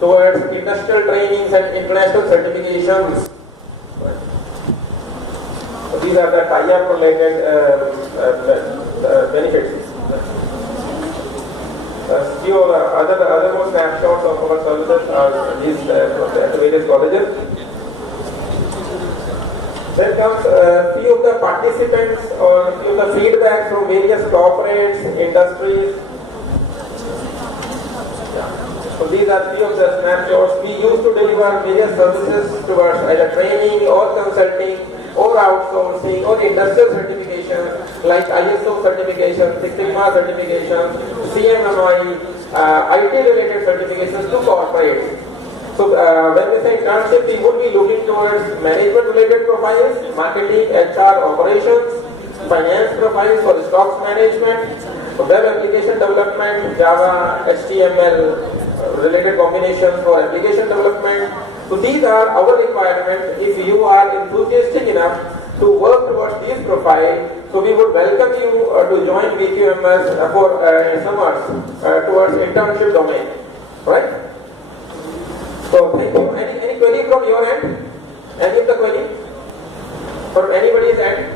towards industrial trainings and international certifications. So these are the tie-up related benefits. Few other more snapshots of our services are these at the various colleges. Then comes few of the participants or few of the feedbacks from various corporates, industries. So these are few of the snapshots. We used to deliver various services towards either training or consulting or outsourcing or industrial certification like ISO certification, Six Sigma certification, CMMI, IT related certifications to corporates. So when we say internship, we would be looking towards management related profiles, marketing, HR, operations, finance profiles for stocks management, web application development, Java, HTML related combinations for application development. So these are our requirements. If you are enthusiastic enough to work towards these profiles, so we would welcome you to join VQMS for summers towards internship domain. Right? So thank you. Any query from your end? Any of the query? From anybody's end?